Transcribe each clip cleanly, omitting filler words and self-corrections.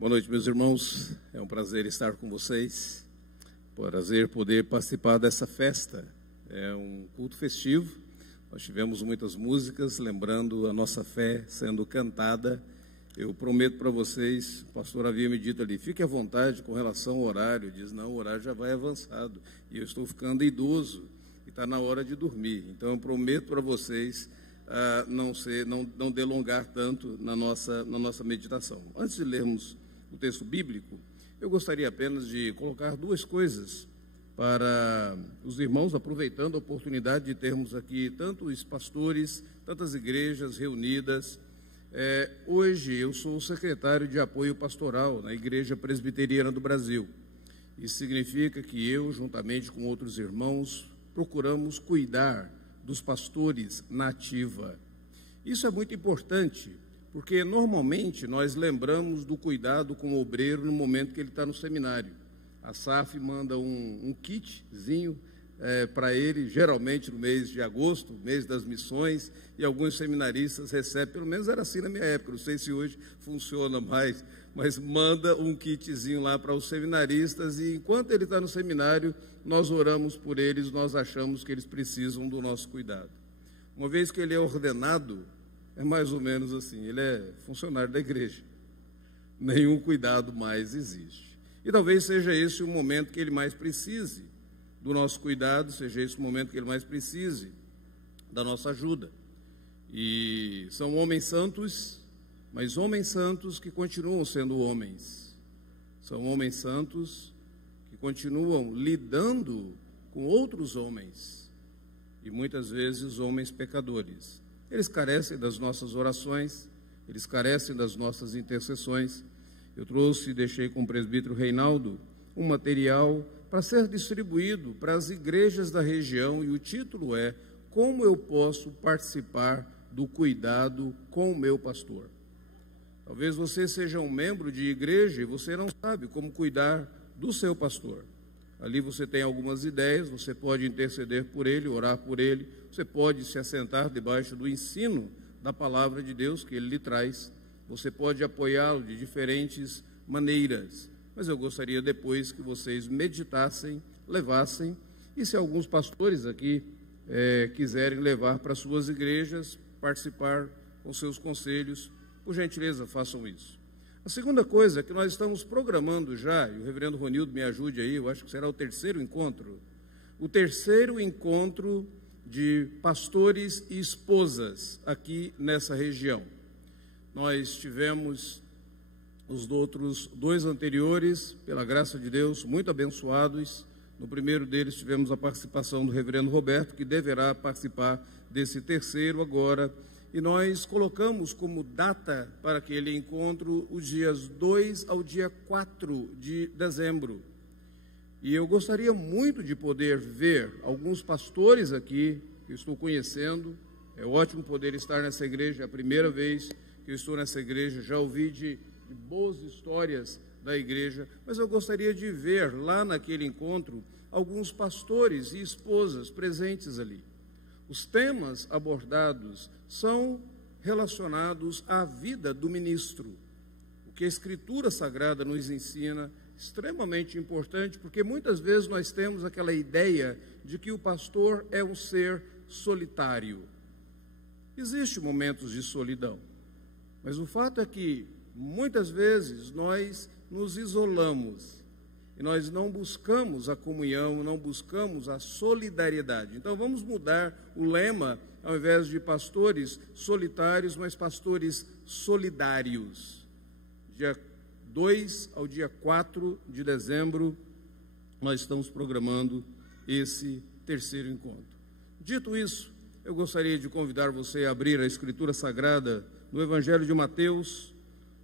Boa noite, meus irmãos. É um prazer estar com vocês. Prazer poder participar dessa festa. É um culto festivo. Nós tivemos muitas músicas, lembrando a nossa fé sendo cantada. Eu prometo para vocês, o pastor havia me dito ali, fique à vontade com relação ao horário. Diz, não, o horário já vai avançado. E eu estou ficando idoso e está na hora de dormir. Então, eu prometo para vocês não delongar tanto na nossa meditação. Antes de lermos o texto bíblico, eu gostaria apenas de colocar duas coisas para os irmãos, aproveitando a oportunidade de termos aqui tantos pastores, tantas igrejas reunidas. Hoje eu sou o secretário de apoio pastoral na Igreja Presbiteriana do Brasil. Isso significa que eu, juntamente com outros irmãos, procuramos cuidar dos pastores na ativa. Isso é muito importante, porque normalmente nós lembramos do cuidado com o obreiro no momento que ele está no seminário. A SAF manda um kitzinho para ele, geralmente no mês de agosto, mês das missões, e alguns seminaristas recebem, pelo menos era assim na minha época, não sei se hoje funciona mais, mas manda um kitzinho lá para os seminaristas, e enquanto ele está no seminário, nós oramos por eles, nós achamos que eles precisam do nosso cuidado. Uma vez que ele é ordenado, é mais ou menos assim, ele é funcionário da igreja, nenhum cuidado mais existe. E talvez seja esse o momento que ele mais precise do nosso cuidado, seja esse o momento que ele mais precise da nossa ajuda. E são homens santos, mas homens santos que continuam sendo homens. São homens santos que continuam lidando com outros homens, e muitas vezes homens pecadores. Eles carecem das nossas orações, eles carecem das nossas intercessões. Eu trouxe e deixei com o presbítero Reinaldo um material para ser distribuído para as igrejas da região, e o título é Como eu posso participar do cuidado com o meu pastor? Talvez você seja um membro de igreja e você não sabe como cuidar do seu pastor. Ali você tem algumas ideias, você pode interceder por ele, orar por ele, você pode se assentar debaixo do ensino da palavra de Deus que ele lhe traz, você pode apoiá-lo de diferentes maneiras. Mas eu gostaria depois que vocês meditassem, levassem, e se alguns pastores aqui quiserem levar para suas igrejas, participar com seus conselhos, por gentileza, façam isso. A segunda coisa é que nós estamos programando já, e o reverendo Ronildo me ajude aí, eu acho que será o terceiro encontro de pastores e esposas aqui nessa região. Nós tivemos os outros dois anteriores, pela graça de Deus, muito abençoados. No primeiro deles tivemos a participação do reverendo Roberto, que deverá participar desse terceiro agora. E nós colocamos como data para aquele encontro os dias 2 ao dia 4 de dezembro. E eu gostaria muito de poder ver alguns pastores aqui, que eu estou conhecendo. É ótimo poder estar nessa igreja, é a primeira vez que eu estou nessa igreja, já ouvi de boas histórias da igreja, mas eu gostaria de ver lá naquele encontro alguns pastores e esposas presentes ali. Os temas abordados são relacionados à vida do ministro, o que a Escritura Sagrada nos ensina, extremamente importante, porque muitas vezes nós temos aquela ideia de que o pastor é um ser solitário. Existem momentos de solidão, mas o fato é que muitas vezes nós nos isolamos e nós não buscamos a comunhão, não buscamos a solidariedade. Então vamos mudar o lema, ao invés de pastores solitários, mas pastores solidários. Dia 2 ao dia 4 de dezembro, nós estamos programando esse terceiro encontro. Dito isso, eu gostaria de convidar você a abrir a Escritura Sagrada no Evangelho de Mateus,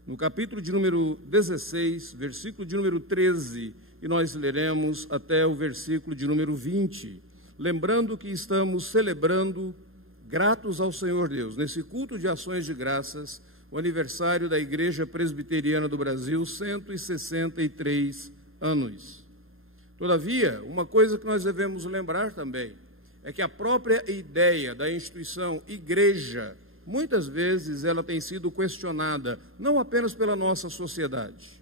no capítulo de número 16, versículo de número 13, e nós leremos até o versículo de número 20, lembrando que estamos celebrando, gratos ao Senhor Deus, nesse culto de ações de graças, o aniversário da Igreja Presbiteriana do Brasil, 163 anos. Todavia, uma coisa que nós devemos lembrar também, é que a própria ideia da instituição igreja muitas vezes ela tem sido questionada, não apenas pela nossa sociedade,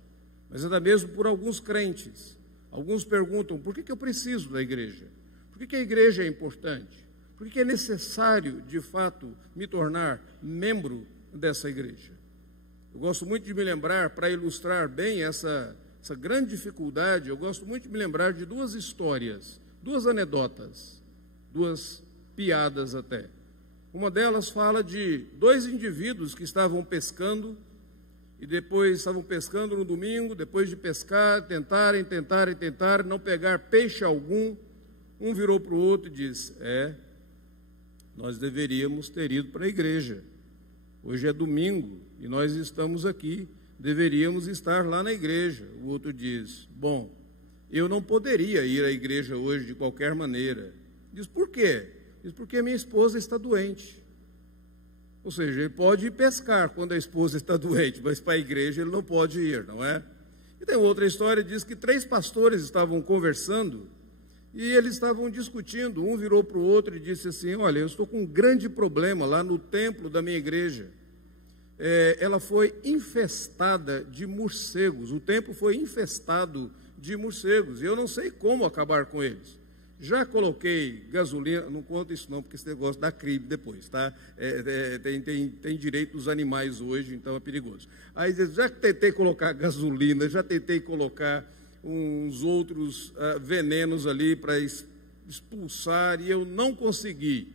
mas até mesmo por alguns crentes. Alguns perguntam, por que eu preciso da igreja? Por que a igreja é importante? Por que é necessário, de fato, me tornar membro dessa igreja? Eu gosto muito de me lembrar, para ilustrar bem essa grande dificuldade, eu gosto muito de me lembrar de duas histórias, duas anedotas, duas piadas até. Uma delas fala de dois indivíduos que estavam pescando, e depois estavam pescando no domingo, depois de pescar, tentarem, não pegar peixe algum, um virou para o outro e disse, nós deveríamos ter ido para a igreja. Hoje é domingo e nós estamos aqui, deveríamos estar lá na igreja. O outro diz, bom, eu não poderia ir à igreja hoje de qualquer maneira. Diz, por quê? Diz, porque a minha esposa está doente. Ou seja, ele pode ir pescar quando a esposa está doente, mas para a igreja ele não pode ir, não é? E tem outra história, diz que 3 pastores estavam conversando e eles estavam discutindo, um virou para o outro e disse assim, olha, eu estou com um grande problema lá no templo da minha igreja. Ela foi infestada de morcegos, o templo foi infestado de morcegos, e eu não sei como acabar com eles. Já coloquei gasolina, não conta isso não, porque esse negócio dá crime depois, tá? Tem direito dos animais hoje, então é perigoso. Aí já tentei colocar gasolina, já tentei colocar uns outros venenos ali para expulsar, e eu não consegui.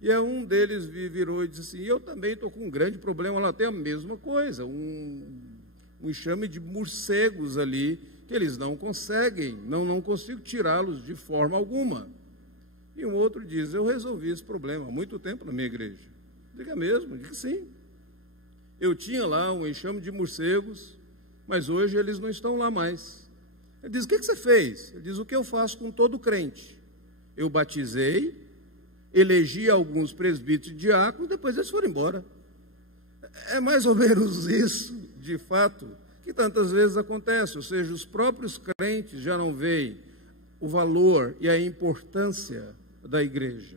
E aí um deles virou e disse assim, eu também estou com um grande problema, lá tem a mesma coisa, um enxame de morcegos ali, que eles não conseguem, não consigo tirá-los de forma alguma. E um outro diz, eu resolvi esse problema há muito tempo na minha igreja. Diga mesmo, diga sim. Eu tinha lá um enxame de morcegos, mas hoje eles não estão lá mais. Ele diz, o que você fez? Ele diz, o que eu faço com todo crente? Eu batizei, elegi alguns presbíteros e diáconos, depois eles foram embora. É mais ou menos isso, de fato, que tantas vezes acontece, ou seja, os próprios crentes já não veem o valor e a importância da igreja.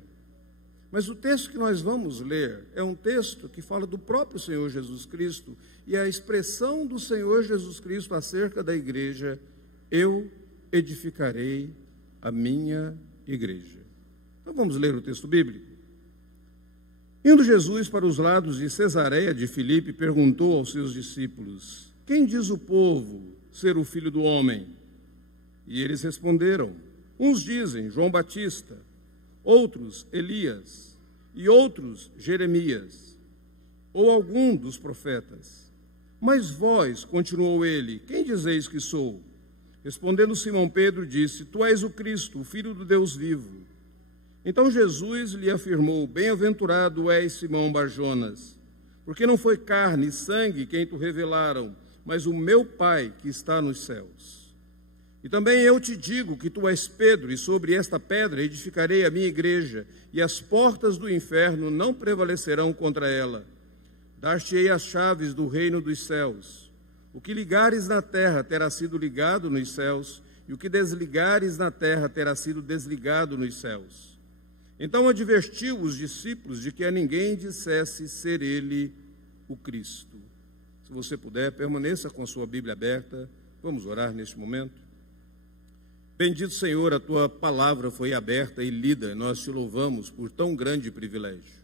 Mas o texto que nós vamos ler é um texto que fala do próprio Senhor Jesus Cristo, e a expressão do Senhor Jesus Cristo acerca da igreja, eu edificarei a minha igreja. Então vamos ler o texto bíblico. Indo Jesus para os lados de Cesareia de Filipe, perguntou aos seus discípulos, quem diz o povo ser o Filho do Homem? E eles responderam, uns dizem João Batista, outros Elias, e outros Jeremias, ou algum dos profetas. Mas vós, continuou ele, quem dizeis que sou? Respondendo Simão Pedro, disse, tu és o Cristo, o Filho do Deus vivo. Então Jesus lhe afirmou, bem-aventurado és Simão Barjonas, porque não foi carne e sangue quem te revelaram, mas o meu Pai que está nos céus. E também eu te digo que tu és Pedro, e sobre esta pedra edificarei a minha igreja, e as portas do inferno não prevalecerão contra ela. Dar-te-ei as chaves do reino dos céus. O que ligares na terra terá sido ligado nos céus, e o que desligares na terra terá sido desligado nos céus. Então advertiu os discípulos de que a ninguém dissesse ser ele o Cristo. Se você puder, permaneça com a sua Bíblia aberta. Vamos orar neste momento. Bendito Senhor, a tua palavra foi aberta e lida, nós te louvamos por tão grande privilégio.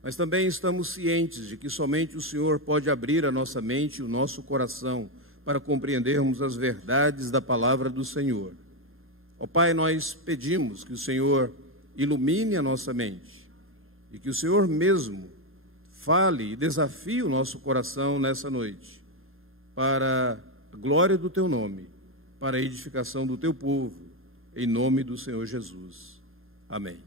Mas também estamos cientes de que somente o Senhor pode abrir a nossa mente e o nosso coração para compreendermos as verdades da palavra do Senhor. Ó Pai, nós pedimos que o Senhor ilumine a nossa mente e que o Senhor mesmo fale e desafie o nosso coração nessa noite para a glória do teu nome, para a edificação do teu povo, em nome do Senhor Jesus. Amém.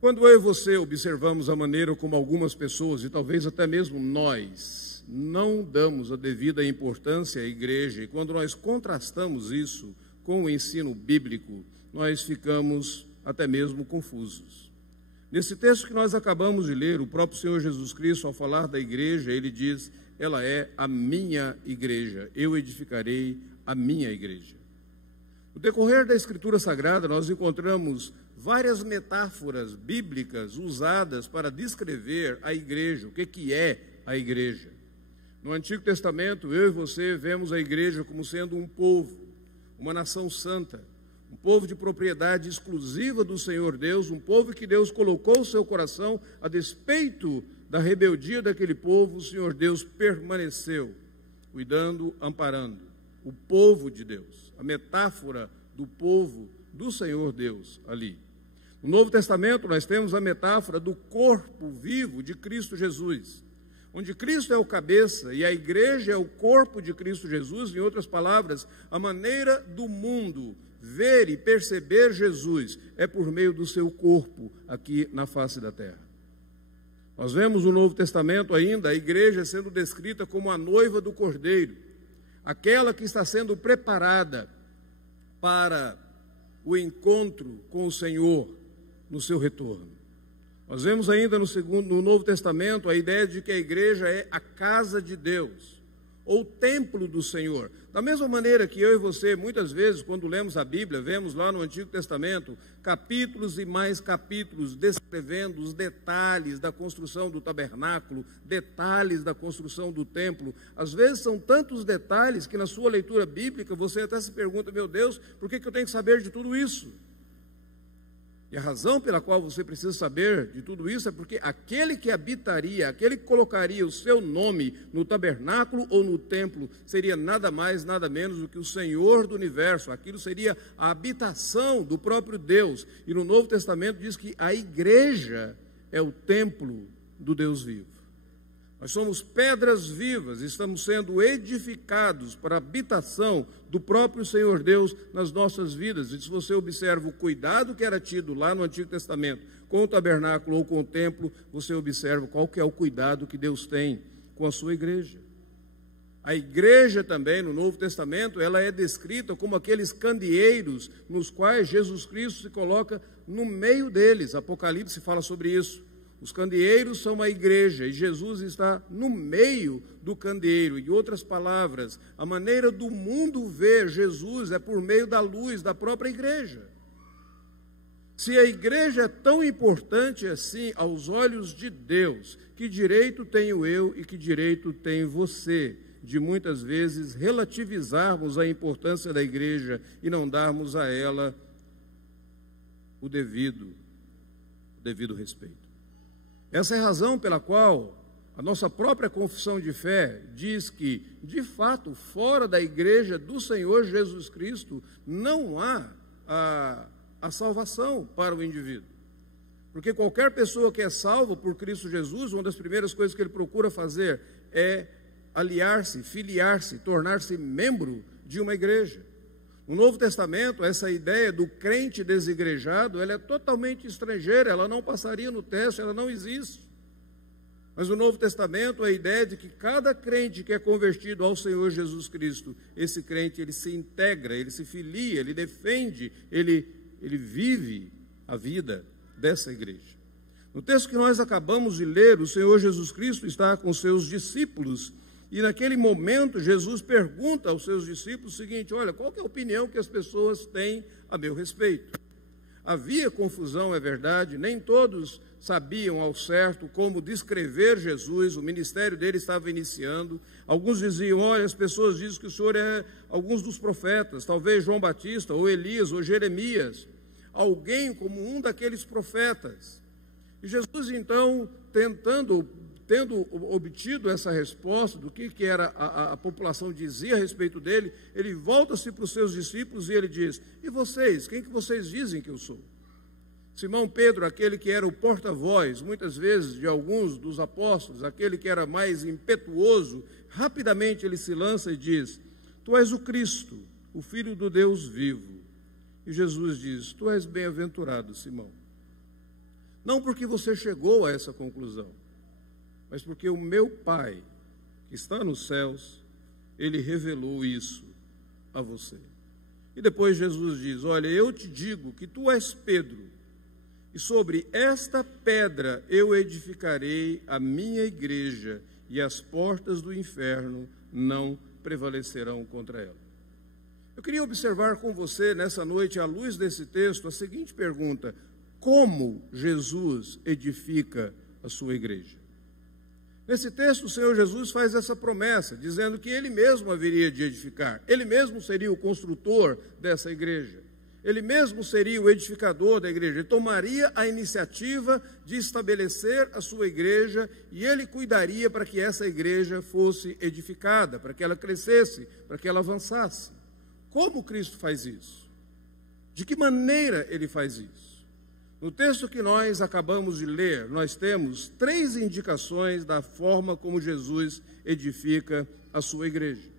Quando eu e você observamos a maneira como algumas pessoas, e talvez até mesmo nós, não damos a devida importância à igreja, e quando nós contrastamos isso com o ensino bíblico, nós ficamos até mesmo confusos. Nesse texto que nós acabamos de ler, o próprio Senhor Jesus Cristo, ao falar da igreja, ele diz, ela é a minha igreja, eu edificarei a minha igreja. No decorrer da Escritura Sagrada, nós encontramos várias metáforas bíblicas usadas para descrever a igreja, o que é a igreja. No Antigo Testamento, eu e você vemos a igreja como sendo um povo, uma nação santa, um povo de propriedade exclusiva do Senhor Deus, um povo que Deus colocou o seu coração. A despeito da rebeldia daquele povo, o Senhor Deus permaneceu, cuidando, amparando o povo de Deus, a metáfora do povo do Senhor Deus ali. No Novo Testamento, nós temos a metáfora do corpo vivo de Cristo Jesus, onde Cristo é o cabeça e a igreja é o corpo de Cristo Jesus. Em outras palavras, a maneira do mundo ver e perceber Jesus é por meio do seu corpo aqui na face da terra. Nós vemos no Novo Testamento ainda a igreja sendo descrita como a noiva do Cordeiro, aquela que está sendo preparada para o encontro com o Senhor no seu retorno. Nós vemos ainda no Novo Testamento a ideia de que a igreja é a casa de Deus, ou templo do Senhor. Da mesma maneira que eu e você, muitas vezes, quando lemos a Bíblia, vemos lá no Antigo Testamento capítulos e mais capítulos descrevendo os detalhes da construção do tabernáculo, detalhes da construção do templo. Às vezes são tantos detalhes que na sua leitura bíblica você até se pergunta: meu Deus, por que eu tenho que saber de tudo isso? E a razão pela qual você precisa saber de tudo isso é porque aquele que habitaria, aquele que colocaria o seu nome no tabernáculo ou no templo, seria nada mais, nada menos do que o Senhor do universo. Aquilo seria a habitação do próprio Deus. E no Novo Testamento diz que a igreja é o templo do Deus vivo. Nós somos pedras vivas, estamos sendo edificados para a habitação do próprio Senhor Deus nas nossas vidas. E se você observa o cuidado que era tido lá no Antigo Testamento com o tabernáculo ou com o templo, você observa qual que é o cuidado que Deus tem com a sua igreja. A igreja também, no Novo Testamento, ela é descrita como aqueles candeeiros nos quais Jesus Cristo se coloca no meio deles. Apocalipse fala sobre isso. Os candeeiros são a igreja e Jesus está no meio do candeeiro. Em outras palavras, a maneira do mundo ver Jesus é por meio da luz da própria igreja. Se a igreja é tão importante assim aos olhos de Deus, que direito tenho eu e que direito tem você de muitas vezes relativizarmos a importância da igreja e não darmos a ela o devido respeito? Essa é a razão pela qual a nossa própria confissão de fé diz que, de fato, fora da igreja do Senhor Jesus Cristo, não há a salvação para o indivíduo. Porque qualquer pessoa que é salva por Cristo Jesus, uma das primeiras coisas que ele procura fazer é aliar-se, filiar-se, tornar-se membro de uma igreja. No Novo Testamento, essa ideia do crente desigrejado, ela é totalmente estrangeira, ela não passaria no teste, ela não existe. Mas no Novo Testamento, a ideia de que cada crente que é convertido ao Senhor Jesus Cristo, esse crente, ele se integra, ele se filia, ele defende, ele vive a vida dessa igreja. No texto que nós acabamos de ler, o Senhor Jesus Cristo está com seus discípulos. E naquele momento, Jesus pergunta aos seus discípulos o seguinte: olha, qual que é a opinião que as pessoas têm a meu respeito? Havia confusão, é verdade, nem todos sabiam ao certo como descrever Jesus, o ministério dele estava iniciando. Alguns diziam: olha, as pessoas dizem que o Senhor é alguns dos profetas, talvez João Batista, ou Elias, ou Jeremias, alguém como um daqueles profetas. E Jesus, então, tendo obtido essa resposta do que era a população dizia a respeito dele, ele volta-se para os seus discípulos e ele diz: e vocês, quem que vocês dizem que eu sou? Simão Pedro, aquele que era o porta-voz, muitas vezes, de alguns dos apóstolos, aquele que era mais impetuoso, rapidamente ele se lança e diz: tu és o Cristo, o Filho do Deus vivo. E Jesus diz: tu és bem-aventurado, Simão. Não porque você chegou a essa conclusão, mas porque o meu Pai, que está nos céus, ele revelou isso a você. E depois Jesus diz: olha, eu te digo que tu és Pedro, e sobre esta pedra eu edificarei a minha igreja, e as portas do inferno não prevalecerão contra ela. Eu queria observar com você nessa noite, à luz desse texto, a seguinte pergunta: como Jesus edifica a sua igreja? Nesse texto, o Senhor Jesus faz essa promessa, dizendo que Ele mesmo haveria de edificar. Ele mesmo seria o construtor dessa igreja. Ele mesmo seria o edificador da igreja. Ele tomaria a iniciativa de estabelecer a sua igreja e Ele cuidaria para que essa igreja fosse edificada, para que ela crescesse, para que ela avançasse. Como Cristo faz isso? De que maneira Ele faz isso? No texto que nós acabamos de ler, nós temos 3 indicações da forma como Jesus edifica a sua igreja.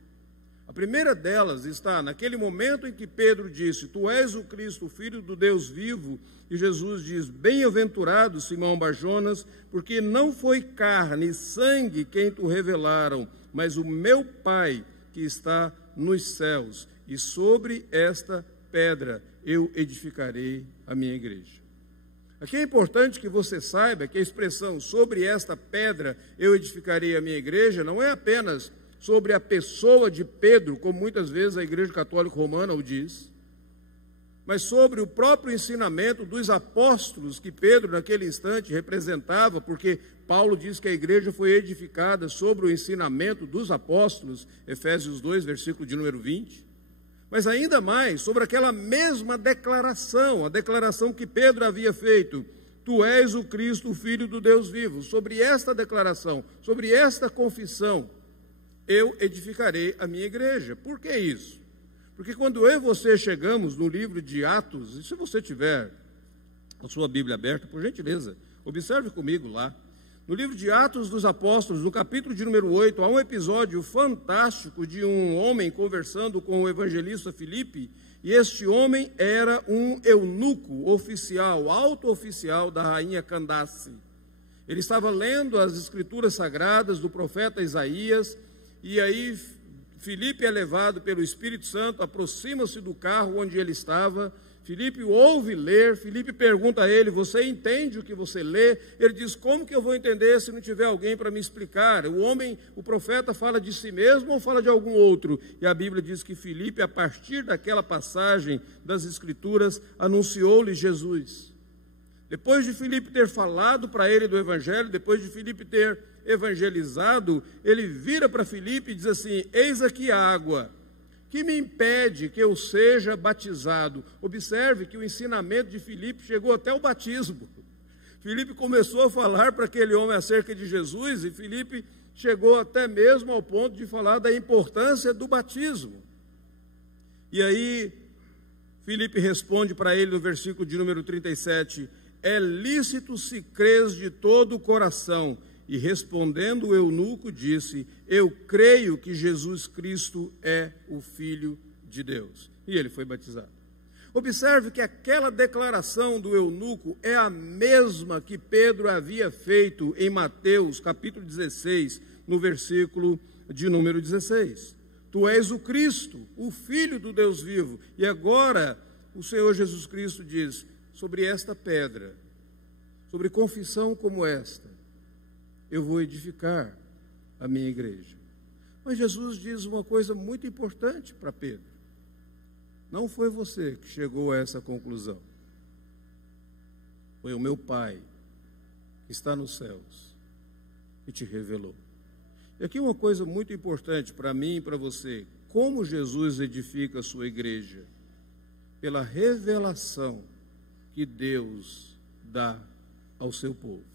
A primeira delas está naquele momento em que Pedro disse: Tu és o Cristo, o Filho do Deus vivo, e Jesus diz: Bem-aventurado Simão Barjonas, porque não foi carne e sangue quem te revelaram, mas o meu Pai que está nos céus, e sobre esta pedra eu edificarei a minha igreja. Aqui é importante que você saiba que a expressão sobre esta pedra eu edificarei a minha igreja não é apenas sobre a pessoa de Pedro, como muitas vezes a Igreja Católica Romana o diz, mas sobre o próprio ensinamento dos apóstolos que Pedro naquele instante representava, porque Paulo diz que a igreja foi edificada sobre o ensinamento dos apóstolos, Efésios 2, versículo de número 20. Mas ainda mais, sobre aquela mesma declaração, a declaração que Pedro havia feito: Tu és o Cristo, o Filho do Deus vivo. Sobre esta declaração, sobre esta confissão, eu edificarei a minha igreja. Por que isso? Porque quando eu e você chegamos no livro de Atos, e se você tiver a sua Bíblia aberta, por gentileza, observe comigo lá. No livro de Atos dos Apóstolos, no capítulo de número 8, há um episódio fantástico de um homem conversando com o evangelista Filipe, e este homem era um eunuco oficial, alto oficial da rainha Candace. Ele estava lendo as escrituras sagradas do profeta Isaías, e aí Filipe é levado pelo Espírito Santo, aproxima-se do carro onde ele estava. Filipe o ouve ler, Filipe pergunta a ele: você entende o que você lê? Ele diz: como que eu vou entender se não tiver alguém para me explicar? O profeta fala de si mesmo ou fala de algum outro? E a Bíblia diz que Filipe, a partir daquela passagem das Escrituras, anunciou-lhe Jesus. Depois de Filipe ter falado para ele do Evangelho, depois de Filipe ter evangelizado, ele vira para Filipe e diz assim: eis aqui a água, que me impede que eu seja batizado? Observe que o ensinamento de Filipe chegou até o batismo. Filipe começou a falar para aquele homem acerca de Jesus, e Filipe chegou até mesmo ao ponto de falar da importância do batismo. E aí Filipe responde para ele no versículo de número 37, é lícito se crês de todo o coração. E respondendo o eunuco disse, eu creio que Jesus Cristo é o Filho de Deus. E ele foi batizado. Observe que aquela declaração do eunuco é a mesma que Pedro havia feito em Mateus capítulo 16, no versículo de número 16. Tu és o Cristo, o Filho do Deus vivo. E agora o Senhor Jesus Cristo diz, sobre esta pedra, sobre confissão como esta, eu vou edificar a minha igreja. Mas Jesus diz uma coisa muito importante para Pedro. Não foi você que chegou a essa conclusão. Foi o meu Pai, que está nos céus, que te revelou. E aqui uma coisa muito importante para mim e para você. Como Jesus edifica a sua igreja? Pela revelação que Deus dá ao seu povo.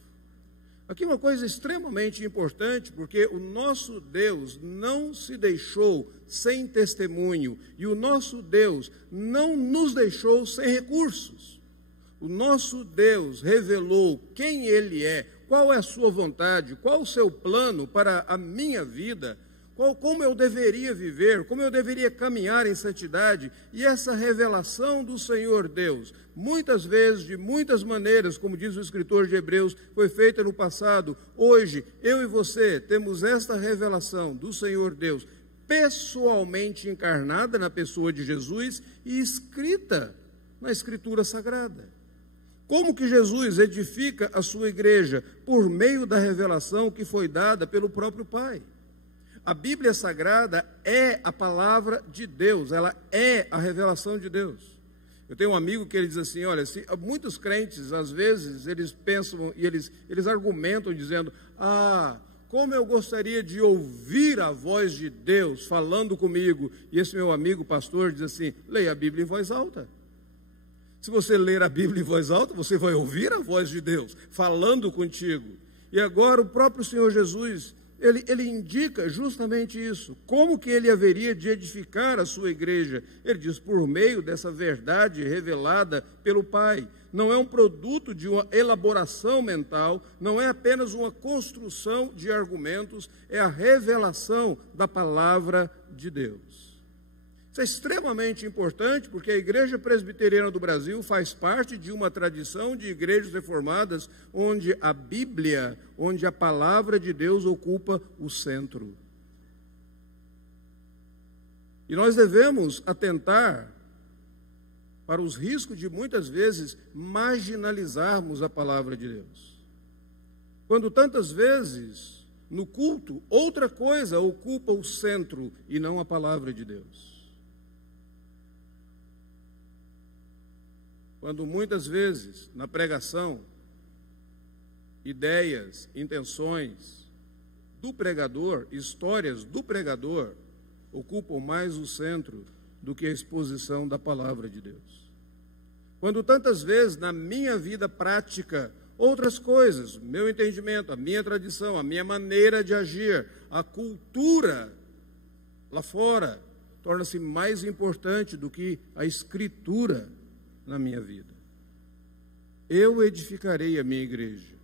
Aqui uma coisa extremamente importante, porque o nosso Deus não se deixou sem testemunho, e o nosso Deus não nos deixou sem recursos. O nosso Deus revelou quem Ele é, qual é a sua vontade, qual o seu plano para a minha vida, como eu deveria viver, como eu deveria caminhar em santidade. E essa revelação do Senhor Deus, muitas vezes, de muitas maneiras, como diz o escritor de Hebreus, foi feita no passado. Hoje, eu e você temos esta revelação do Senhor Deus, pessoalmente encarnada na pessoa de Jesus e escrita na Escritura Sagrada. Como que Jesus edifica a sua igreja? Por meio da revelação que foi dada pelo próprio Pai. A Bíblia Sagrada é a palavra de Deus, ela é a revelação de Deus. Eu tenho um amigo que ele diz assim, olha, muitos crentes, às vezes, eles pensam e eles argumentam dizendo, como eu gostaria de ouvir a voz de Deus falando comigo. E esse meu amigo pastor diz assim: leia a Bíblia em voz alta. Se você ler a Bíblia em voz alta, você vai ouvir a voz de Deus falando contigo. E agora o próprio Senhor Jesus, ele indica justamente isso. Como que ele haveria de edificar a sua igreja? Ele diz: por meio dessa verdade revelada pelo Pai. Não é um produto de uma elaboração mental, não é apenas uma construção de argumentos, é a revelação da palavra de Deus. Isso é extremamente importante, porque a Igreja Presbiteriana do Brasil faz parte de uma tradição de igrejas reformadas, onde a Bíblia, onde a palavra de Deus ocupa o centro. E nós devemos atentar para os riscos de muitas vezes marginalizarmos a palavra de Deus. Quando tantas vezes no culto outra coisa ocupa o centro e não a palavra de Deus. Quando muitas vezes na pregação ideias, intenções do pregador, histórias do pregador ocupam mais o centro do que a exposição da palavra de Deus. Quando tantas vezes na minha vida prática, outras coisas, meu entendimento, a minha tradição, a minha maneira de agir, a cultura lá fora, torna-se mais importante do que a Escritura na minha vida. Eu edificarei a minha igreja.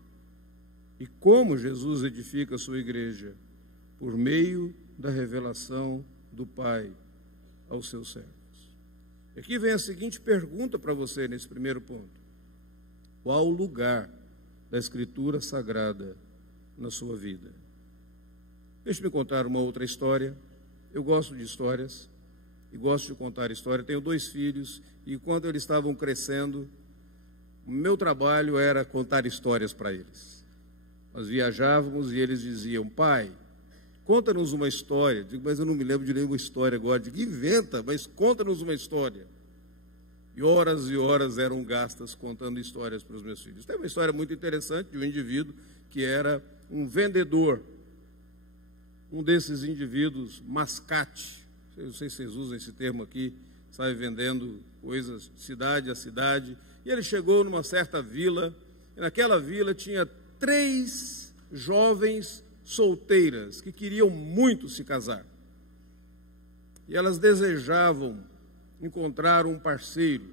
E como Jesus edifica a sua igreja? Por meio da revelação do Pai aos seus servos. Aqui vem a seguinte pergunta para você nesse primeiro ponto: qual o lugar da Escritura Sagrada na sua vida? Deixe-me contar uma outra história. Eu gosto de histórias e gosto de contar história. Tenho 2 filhos e quando eles estavam crescendo, o meu trabalho era contar histórias para eles. Nós viajávamos e eles diziam: pai, conta-nos uma história. Digo: mas eu não me lembro de nenhuma história agora. Digo: inventa, mas conta-nos uma história. E horas eram gastas contando histórias para os meus filhos. Tem uma história muito interessante de um indivíduo que era um vendedor. Um desses indivíduos, mascate, não sei se vocês usam esse termo aqui, sai vendendo coisas cidade a cidade. E ele chegou numa certa vila, e naquela vila tinha 3 jovens solteiras que queriam muito se casar. E elas desejavam encontrar um parceiro.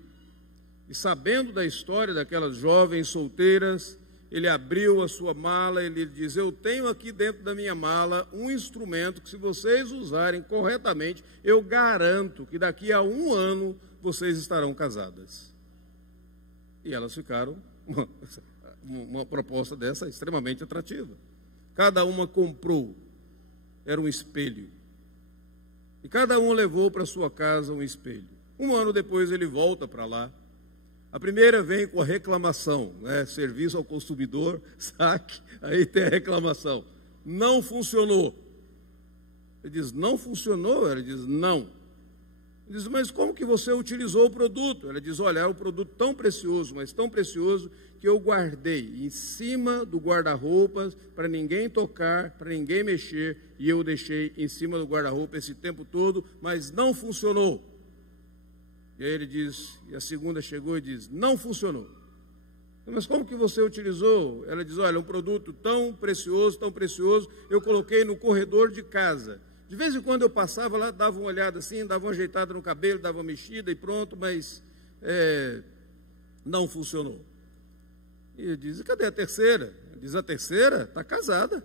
E sabendo da história daquelas jovens solteiras, ele abriu a sua mala, ele diz: eu tenho aqui dentro da minha mala um instrumento que, se vocês usarem corretamente, eu garanto que daqui a 1 ano vocês estarão casadas. E elas ficaram, uma proposta dessa extremamente atrativa. Cada uma comprou, era um espelho. E cada um levou para sua casa um espelho. 1 ano depois ele volta para lá. A primeira vem com a reclamação, né? Serviço ao consumidor, saque, aí tem a reclamação. Não funcionou. Ele diz: não funcionou? Ela diz: não. Ele diz: mas como que você utilizou o produto? Ela diz: olha, é um produto tão precioso, mas tão precioso, que eu guardei em cima do guarda-roupas para ninguém tocar, para ninguém mexer, e eu deixei em cima do guarda-roupa esse tempo todo, mas não funcionou. E aí ele diz, e a segunda chegou e diz: não funcionou. Mas como que você utilizou? Ela diz: olha, um produto tão precioso, eu coloquei no corredor de casa. De vez em quando eu passava lá, dava uma olhada assim, dava uma ajeitada no cabelo, dava uma mexida e pronto, mas não funcionou. E ele diz: e cadê a terceira? Ele diz: a terceira está casada.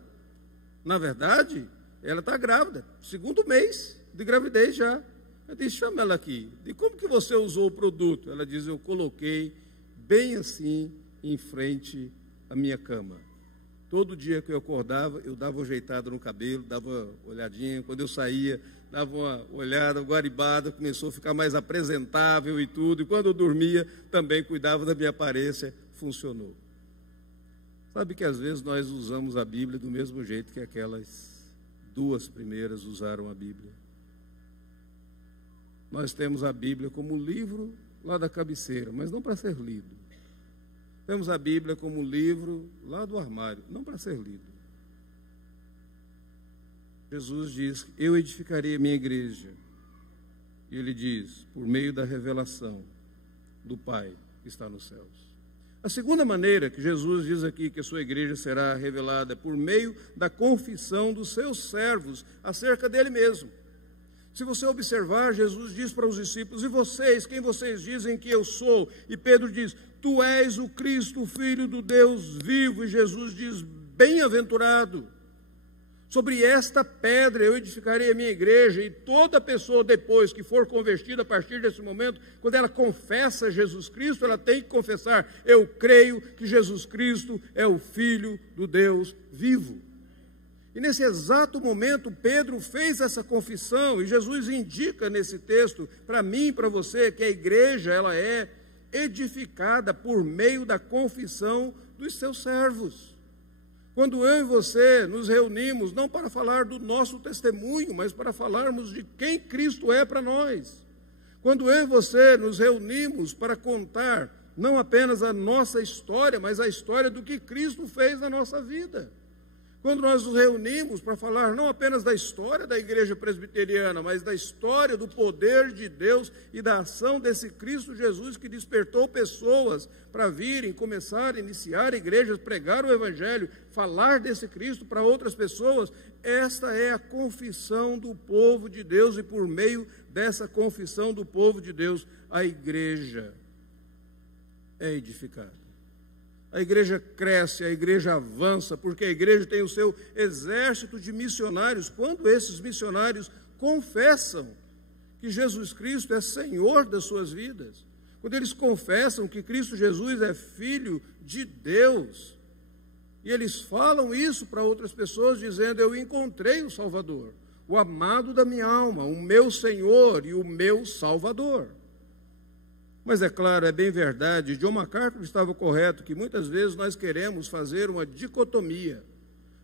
Na verdade, ela está grávida, 2º mês de gravidez já. Eu disse: chama ela aqui. E como que você usou o produto? Ela diz: eu coloquei bem assim em frente à minha cama. Todo dia que eu acordava, eu dava uma ajeitada no cabelo, dava uma olhadinha. Quando eu saía, dava uma olhada, uma guaribada, começou a ficar mais apresentável e tudo. E quando eu dormia, também cuidava da minha aparência. Funcionou. Sabe que às vezes nós usamos a Bíblia do mesmo jeito que aquelas 2 primeiras usaram a Bíblia. Nós temos a Bíblia como livro lá da cabeceira, mas não para ser lido. Temos a Bíblia como livro lá do armário, não para ser lido. Jesus diz: eu edificarei a minha igreja. E ele diz: por meio da revelação do Pai que está nos céus. A segunda maneira que Jesus diz aqui que a sua igreja será revelada é por meio da confissão dos seus servos acerca dele mesmo. Se você observar, Jesus diz para os discípulos: e vocês, quem vocês dizem que eu sou? E Pedro diz: tu és o Cristo, o Filho do Deus vivo. E Jesus diz: bem-aventurado. Sobre esta pedra eu edificarei a minha igreja, e toda pessoa depois que for convertida a partir desse momento, quando ela confessa Jesus Cristo, ela tem que confessar: eu creio que Jesus Cristo é o Filho do Deus vivo. E nesse exato momento Pedro fez essa confissão, e Jesus indica nesse texto para mim e para você que a igreja ela é edificada por meio da confissão dos seus servos. Quando eu e você nos reunimos, não para falar do nosso testemunho, mas para falarmos de quem Cristo é para nós. Quando eu e você nos reunimos para contar não apenas a nossa história, mas a história do que Cristo fez na nossa vida. Quando nós nos reunimos para falar não apenas da história da igreja presbiteriana, mas da história do poder de Deus e da ação desse Cristo Jesus que despertou pessoas para virem, começar a iniciar igrejas, pregar o Evangelho, falar desse Cristo para outras pessoas, esta é a confissão do povo de Deus, e por meio dessa confissão do povo de Deus, a igreja é edificada. A igreja cresce, a igreja avança, porque a igreja tem o seu exército de missionários. Quando esses missionários confessam que Jesus Cristo é Senhor das suas vidas, quando eles confessam que Cristo Jesus é Filho de Deus, e eles falam isso para outras pessoas, dizendo: eu encontrei o Salvador, o amado da minha alma, o meu Senhor e o meu Salvador. Mas é claro, é bem verdade, John MacArthur estava correto, que muitas vezes nós queremos fazer uma dicotomia.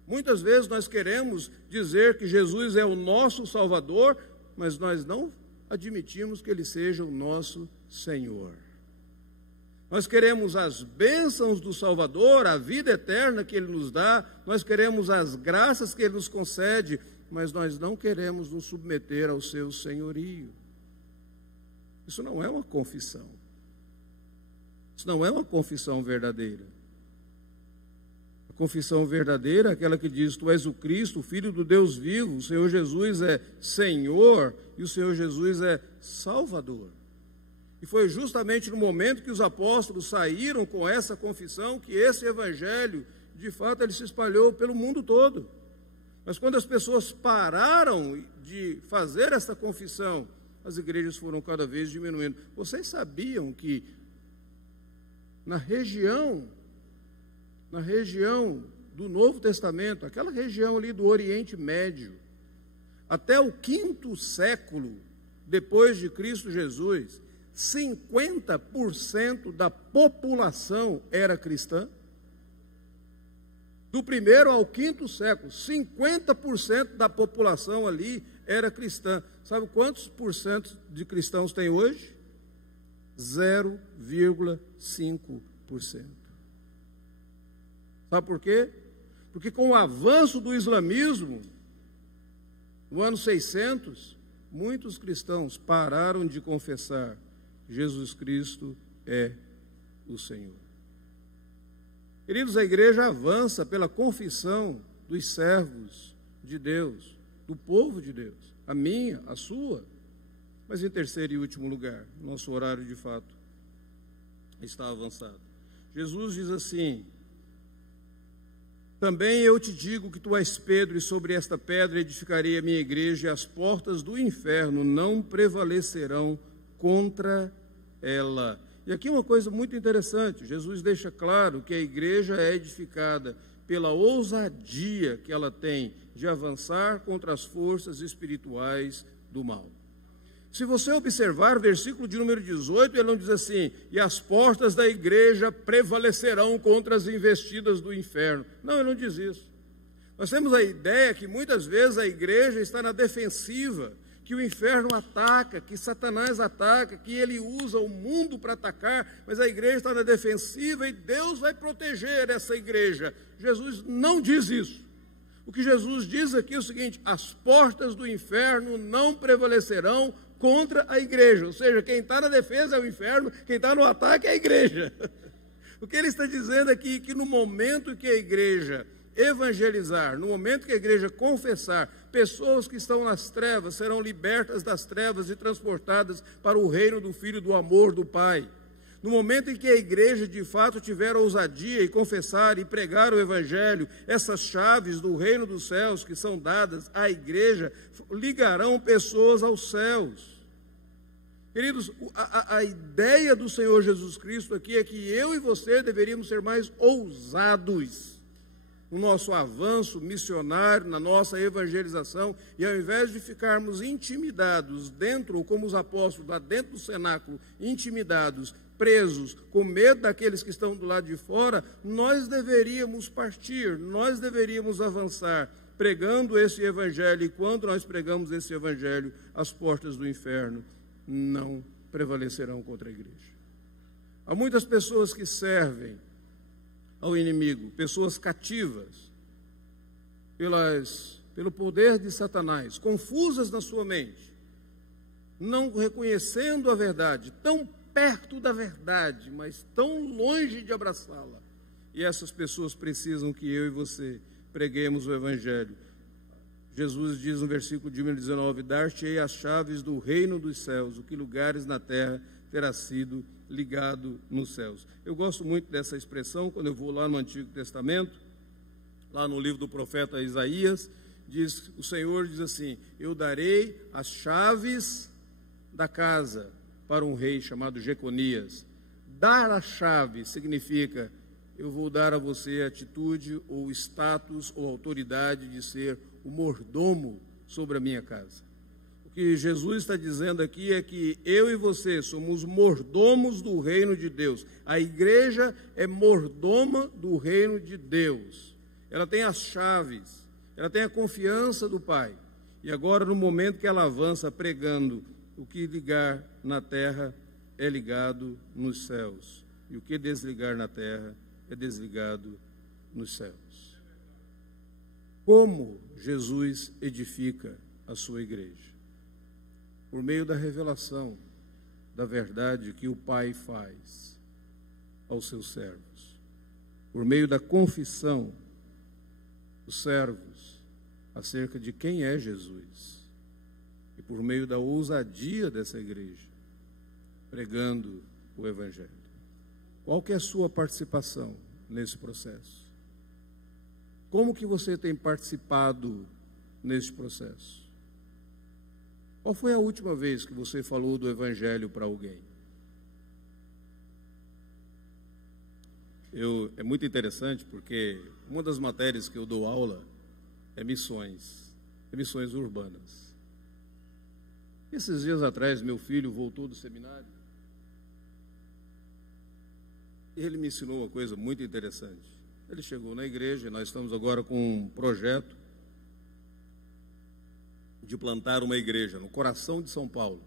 Muitas vezes nós queremos dizer que Jesus é o nosso Salvador, mas nós não admitimos que Ele seja o nosso Senhor. Nós queremos as bênçãos do Salvador, a vida eterna que Ele nos dá, nós queremos as graças que Ele nos concede, mas nós não queremos nos submeter ao seu senhorio. Isso não é uma confissão. Isso não é uma confissão verdadeira. A confissão verdadeira é aquela que diz: tu és o Cristo, o Filho do Deus vivo, o Senhor Jesus é Senhor e o Senhor Jesus é Salvador. E foi justamente no momento que os apóstolos saíram com essa confissão que esse evangelho, de fato, ele se espalhou pelo mundo todo. Mas quando as pessoas pararam de fazer essa confissão, as igrejas foram cada vez diminuindo. Vocês sabiam que na região do Novo Testamento, aquela região ali do Oriente Médio, até o 5º século depois de Cristo Jesus, 50% da população era cristã? Do 1º ao 5º século, 50% da população ali era cristã. Sabe quantos por cento de cristãos tem hoje? 0,5%. Sabe por quê? Porque com o avanço do islamismo, no ano 600, muitos cristãos pararam de confessar: Jesus Cristo é o Senhor. Queridos, a igreja avança pela confissão dos servos de Deus, do povo de Deus, a minha, a sua. Mas em terceiro e último lugar, nosso horário de fato está avançado. Jesus diz assim: também eu te digo que tu és Pedro, e sobre esta pedra edificarei a minha igreja, e as portas do inferno não prevalecerão contra ela. E aqui uma coisa muito interessante, Jesus deixa claro que a igreja é edificada pela ousadia que ela tem de avançar contra as forças espirituais do mal. Se você observar o versículo de número 18, ele não diz assim: e as portas da igreja prevalecerão contra as investidas do inferno. Não, ele não diz isso. Nós temos a ideia que muitas vezes a igreja está na defensiva, que o inferno ataca, que Satanás ataca, que ele usa o mundo para atacar, mas a igreja está na defensiva e Deus vai proteger essa igreja. Jesus não diz isso. O que Jesus diz aqui é o seguinte: as portas do inferno não prevalecerão contra a igreja. Ou seja, quem está na defesa é o inferno, quem está no ataque é a igreja. O que ele está dizendo aqui é que no momento que a igreja evangelizar, no momento que a igreja confessar, pessoas que estão nas trevas serão libertas das trevas e transportadas para o reino do Filho do amor do Pai. No momento em que a igreja de fato tiver ousadia e confessar e pregar o evangelho, essas chaves do reino dos céus que são dadas à igreja ligarão pessoas aos céus. Queridos, a ideia do Senhor Jesus Cristo aqui é que eu e você deveríamos ser mais ousados no nosso avanço missionário, na nossa evangelização, e ao invés de ficarmos intimidados dentro, ou como os apóstolos lá dentro do cenáculo, intimidados, presos, com medo daqueles que estão do lado de fora, nós deveríamos partir, nós deveríamos avançar, pregando esse evangelho, e quando nós pregamos esse evangelho, as portas do inferno não prevalecerão contra a igreja. Há muitas pessoas que servem ao inimigo, pessoas cativas pelo poder de Satanás, confusas na sua mente, não reconhecendo a verdade, tão perto da verdade, mas tão longe de abraçá-la. E essas pessoas precisam que eu e você preguemos o evangelho. Jesus diz no versículo de 19: dar-te-ei as chaves do reino dos céus, o que lugares na terra terá sido ligado nos céus. Eu gosto muito dessa expressão quando eu vou lá no Antigo Testamento, lá no livro do profeta Isaías, o Senhor diz assim: eu darei as chaves da casa para um rei chamado Jeconias. Dar a chave significa: eu vou dar a você a atitude, ou status, ou autoridade de ser o mordomo sobre a minha casa. O que Jesus está dizendo aqui é que eu e você somos mordomos do reino de Deus. A igreja é mordoma do reino de Deus. Ela tem as chaves, ela tem a confiança do Pai. E agora, no momento que ela avança pregando, o que ligar na terra é ligado nos céus, e o que desligar na terra é desligado nos céus. Como Jesus edifica a sua igreja? Por meio da revelação da verdade que o Pai faz aos seus servos, por meio da confissão dos servos acerca de quem é Jesus, e por meio da ousadia dessa igreja, pregando o evangelho. Qual que é a sua participação nesse processo? Como que você tem participado nesse processo? Qual foi a última vez que você falou do evangelho para alguém? É muito interessante porque uma das matérias que eu dou aula é missões urbanas. Esses dias atrás, meu filho voltou do seminário e ele me ensinou uma coisa muito interessante. Ele chegou na igreja, e nós estamos agora com um projeto de plantar uma igreja no coração de São Paulo,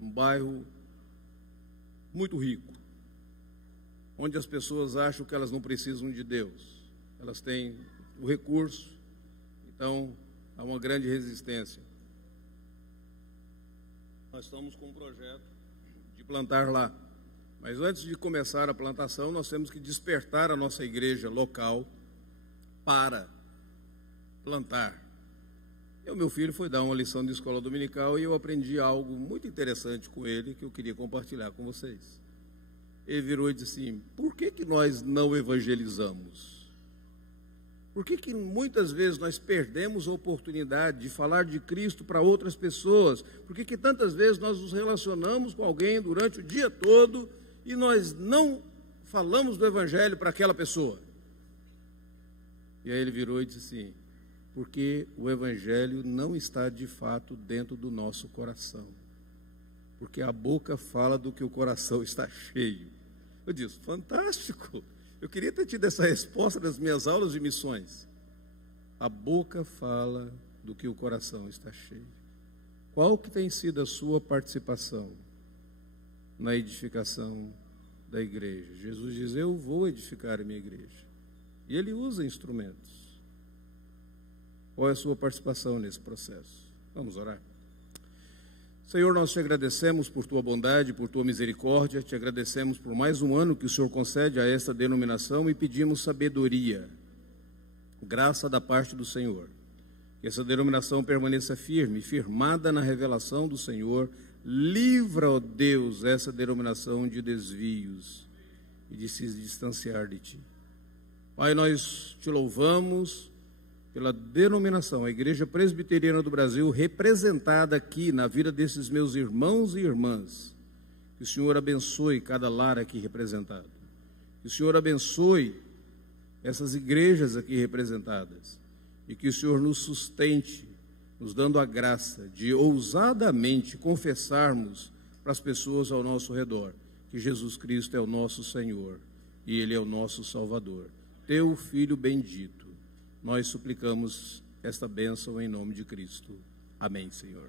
um bairro muito rico, onde as pessoas acham que elas não precisam de Deus, elas têm o recurso, então há uma grande resistência. Nós estamos com um projeto de plantar lá. Mas antes de começar a plantação, nós temos que despertar a nossa igreja local para plantar. E o meu filho foi dar uma lição de escola dominical e eu aprendi algo muito interessante com ele que eu queria compartilhar com vocês. Ele virou e disse assim: por que nós não evangelizamos? Por que muitas vezes nós perdemos a oportunidade de falar de Cristo para outras pessoas? Por que tantas vezes nós nos relacionamos com alguém durante o dia todo e nós não falamos do evangelho para aquela pessoa? E aí ele virou e disse assim: porque o evangelho não está de fato dentro do nosso coração. Porque a boca fala do que o coração está cheio. Eu disse: fantástico! Eu queria ter tido essa resposta nas minhas aulas de missões. A boca fala do que o coração está cheio. Qual que tem sido a sua participação na edificação da igreja? Jesus diz: eu vou edificar a minha igreja. E ele usa instrumentos. Qual é a sua participação nesse processo? Vamos orar. Senhor, nós te agradecemos por tua bondade, por tua misericórdia, te agradecemos por mais um ano que o Senhor concede a esta denominação e pedimos sabedoria, graça da parte do Senhor. Que essa denominação permaneça firme, firmada na revelação do Senhor. Livra, ó Deus, essa denominação de desvios e de se distanciar de Ti. Pai, nós te louvamos pela denominação, a Igreja Presbiteriana do Brasil, representada aqui na vida desses meus irmãos e irmãs. Que o Senhor abençoe cada lar aqui representado. Que o Senhor abençoe essas igrejas aqui representadas. E que o Senhor nos sustente, nos dando a graça de ousadamente confessarmos para as pessoas ao nosso redor que Jesus Cristo é o nosso Senhor e Ele é o nosso Salvador. Teu Filho bendito. Nós suplicamos esta bênção em nome de Cristo. Amém, Senhor.